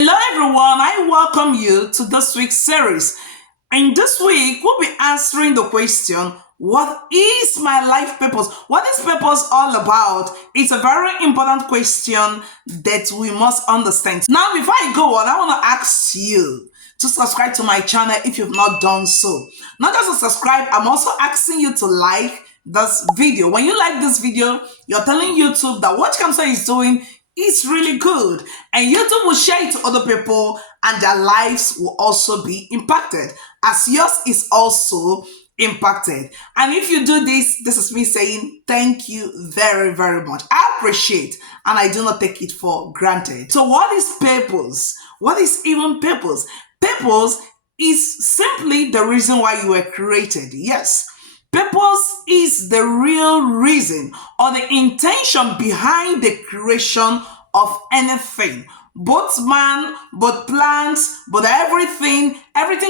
Hello everyone, I welcome you to this week's series. In this week, we'll be answering the question, what is my life purpose? What is purpose all about? It's a very important question that we must understand. Now, before I go on, I want to ask you to subscribe to my channel if you've not done so. Not just to subscribe, I'm also asking you to like this video. When you like this video, you're telling YouTube that what Kamsa is doing is really good, and YouTube will share it to other people and their lives will also be impacted as yours is also impacted. And if you do this is me saying thank you very, very much. I appreciate and I do not take it for granted. So what is purpose? What is even purpose? Purpose is simply the reason why you were created. Yes. Purpose is the real reason or the intention behind the creation of anything. Both man, both plants, both everything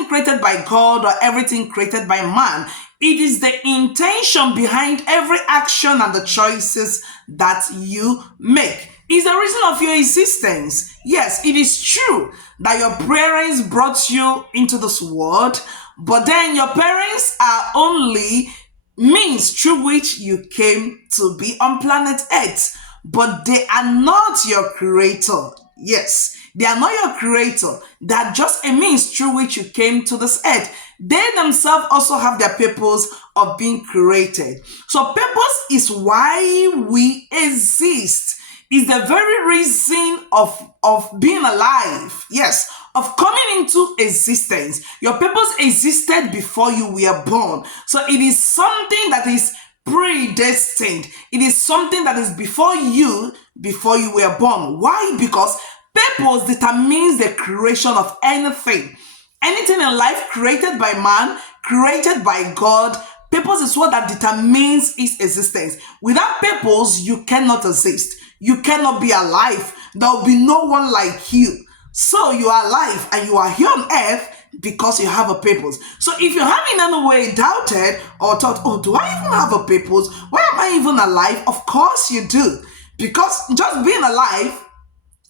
created by God or everything created by man. It is the intention behind every action and the choices that you make. It's the reason of your existence. Yes, it is true that your parents brought you into this world, but then your parents are only means through which you came to be on planet Earth, but they are not your creator. Yes, they are not your creator. They are just a means through which you came to this earth. They themselves also have their purpose of being created. So purpose is why we exist. Is the very reason of being alive. Yes, of coming into existence. Your purpose existed before you were born. So it is something that is predestined. It is something that is before you were born. Why? Because purpose determines the creation of anything. Anything in life created by man, created by God, purpose is what that determines its existence. Without purpose, you cannot exist. You cannot be alive. There will be no one like you. So you are alive and you are here on earth because you have a purpose. So if you have in any way doubted or thought, oh, do I even have a purpose? Why am I even alive? Of course you do. Because just being alive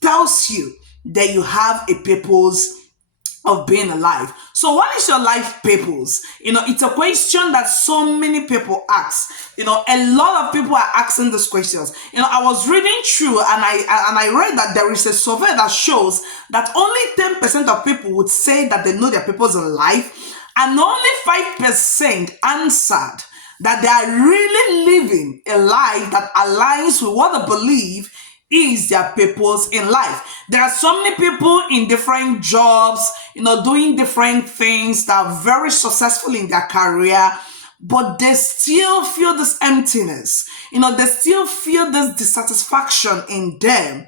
tells you that you have a purpose of being alive. So what is your life purpose? It's a question that so many people ask. A lot of people are asking these questions. I was reading through and I read that there is a survey that shows that only 10% of people would say that they know their purpose in life, and only 5% answered that they are really living a life that aligns with what they believe is their purpose in life. There are so many people in different jobs, doing different things that are very successful in their career, but they still feel this emptiness. They still feel this dissatisfaction in them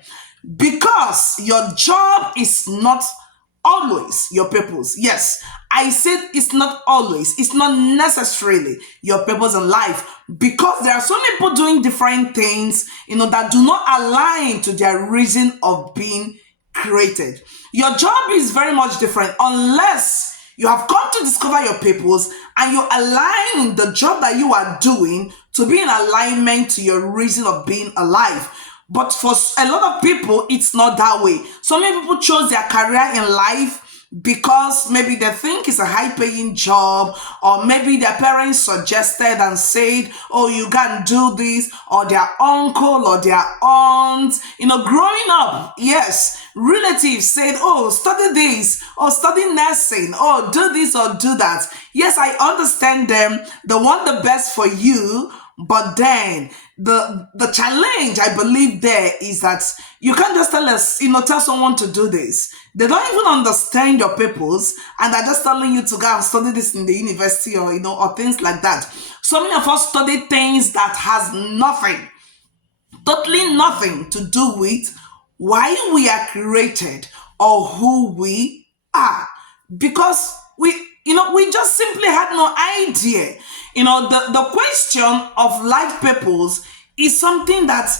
because your job is not always your purpose. Yes, I said it's not always, it's not necessarily your purpose in life, because there are so many people doing different things, that do not align to their reason of being created. Your job is very much different unless you have come to discover your purpose and you align the job that you are doing to be in alignment to your reason of being alive. But for a lot of people, it's not that way. So many people chose their career in life because maybe they think it's a high-paying job, or maybe their parents suggested and said, oh, you can do this, or their uncle or their aunt. Growing up, yes, relatives said, oh, study this, or study nursing, or do this or do that. Yes, I understand them. They want the best for you. But then the challenge I believe there is that you can't just tell someone to do this. They don't even understand your purpose, and they're just telling you to go and study this in the university, or things like that. So many of us study things that has nothing, totally nothing to do with why we are created or who we are, because we just simply had no idea. The question of life purpose is something that,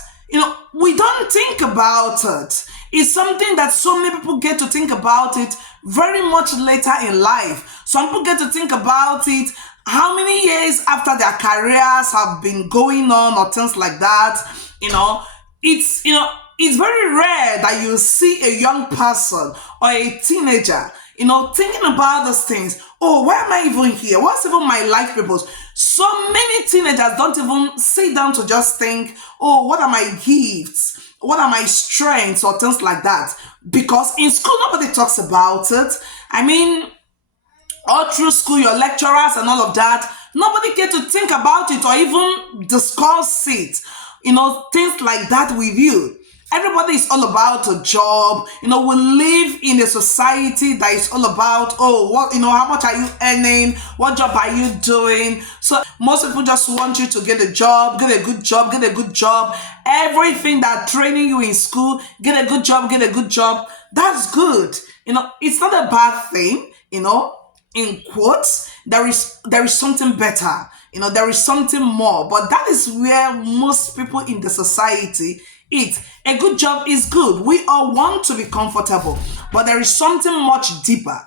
we don't think about it. It's something that so many people get to think about it very much later in life. Some people get to think about it how many years after their careers have been going on or things like that. It's, it's very rare that you see a young person or a teenager, thinking about these things. Oh, why am I even here? What's even my life purpose? So many teenagers don't even sit down to just think, oh, what are my gifts? What are my strengths or things like that? Because in school, nobody talks about it. I mean, all through school, your lecturers and all of that, nobody get to think about it or even discuss it, things like that with you. Everybody is all about a job. We live in a society that is all about, oh, what, how much are you earning? What job are you doing? So most people just want you to get a job, get a good job, get a good job. Everything that training you in school, get a good job, get a good job. That's good. It's not a bad thing, in quotes. There is something better. There is something more. But that is where most people in the society eat. A good job is good. We all want to be comfortable. But there is something much deeper,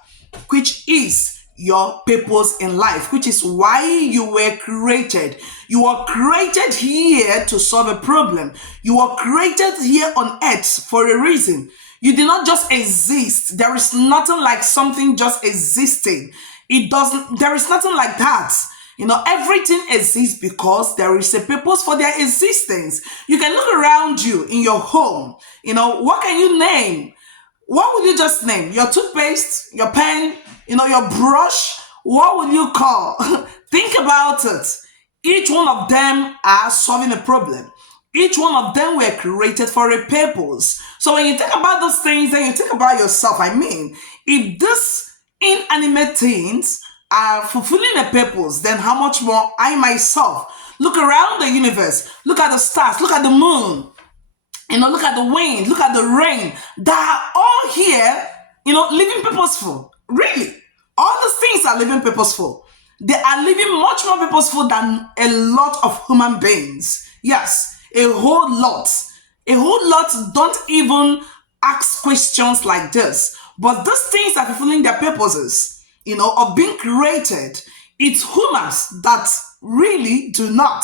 which is your purpose in life, which is why you were created. You were created here to solve a problem. You were created here on earth for a reason. You did not just exist. There is nothing like something just existing. There is nothing like that. Everything exists because there is a purpose for their existence. You can look around you in your home. What can you name? What would you just name? Your toothpaste, your pen, your brush? What would you call? Think about it. Each one of them are solving a problem. Each one of them were created for a purpose. So when you think about those things, then you think about yourself. I mean, if these inanimate things are fulfilling a purpose, then how much more I myself? Look around the universe. Look at the stars. Look at the moon. Look at the wind. Look at the rain. They are all here, living purposeful. Really. All these things are living purposeful. They are living much more purposeful than a lot of human beings. Yes. A whole lot. A whole lot don't even ask questions like this. But these things are fulfilling their purposes, of being created. It's humans that really do not.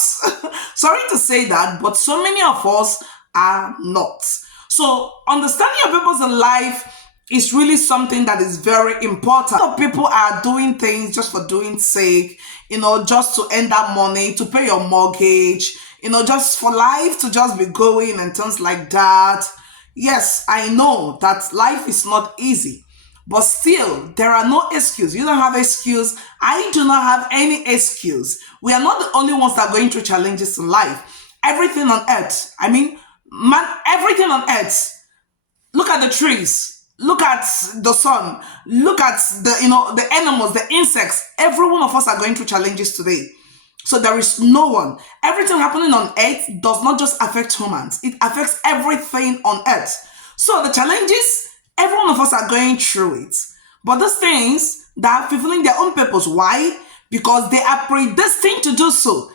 Sorry to say that, but so many of us are not. So understanding your purpose in life is really something that is very important. A lot of people are doing things just for doing sake, just to earn that money, to pay your mortgage, just for life to just be going and things like that. Yes, I know that life is not easy, but still, there are no excuses. You don't have excuse. I do not have any excuse. We are not the only ones that are going through challenges in life. Everything on earth, everything on earth. Look at the trees. Look at the sun. Look at the animals, the insects. Every one of us are going through challenges today. So there is no one. Everything happening on earth does not just affect humans. It affects everything on earth. So the challenges, every one of us are going through it. But those things that are fulfilling their own purpose. Why? Because they are predestined to do so.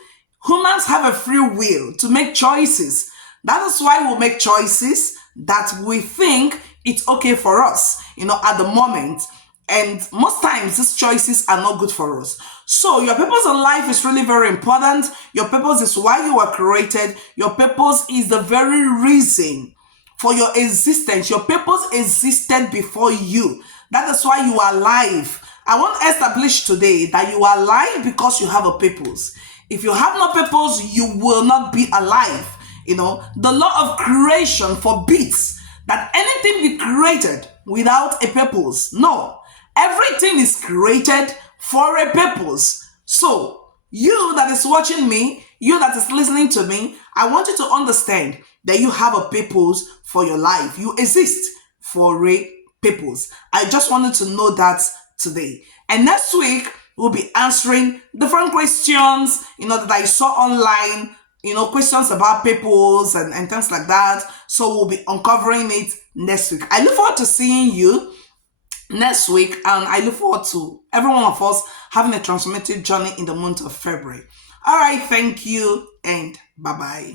Humans have a free will to make choices. That is why we make choices that we think it's okay for us, at the moment. And most times, these choices are not good for us. So your purpose in life is really very important. Your purpose is why you were created. Your purpose is the very reason for your existence. Your purpose existed before you. That is why you are alive. I want to establish today that you are alive because you have a purpose. If you have no purpose, you will not be alive. The law of creation forbids that anything be created without a purpose. No. Everything is created for a purpose. So, you that is watching me, you that is listening to me, I want you to understand that you have a purpose for your life. You exist for a purpose. I just wanted to know that today. And next week, we'll be answering different questions, that I saw online, questions about purpose and things like that. So, we'll be uncovering it next week. I look forward to seeing you next week, and I look forward to every one of us having a transformative journey in the month of February. All right, thank you, and bye-bye.